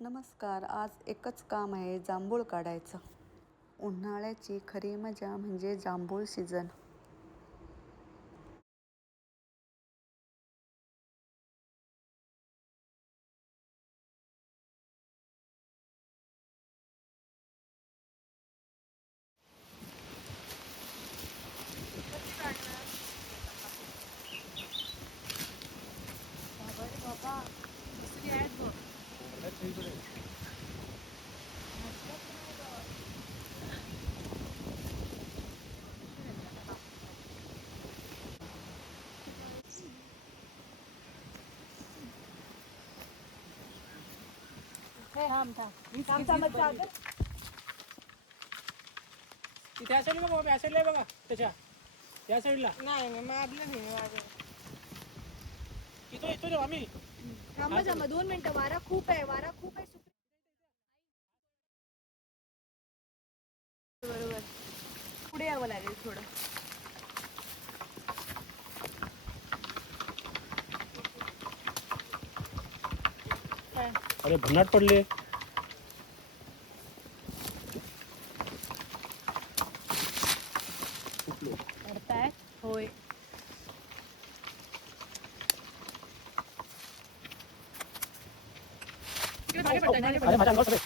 नमस्कार. आज एकच काम आहे, जांभूळ काढायचं. उन्हाळ्याची खरी मजा म्हणजे जांभूळ सीझन. त्या साईडला बघा, त्या साईडला बघा, त्याच्या त्या साईडला नाही मारलं नाही माझं. इथं इथं जाऊ आम्ही. थांबा 2 मिनिटं. वारा खूप आहे. बरोबर, पुढे यावं लागेल थोडं. अरे भन्नाट पडले. पडताय होय. अरे माझ्या अंगावर सगळे.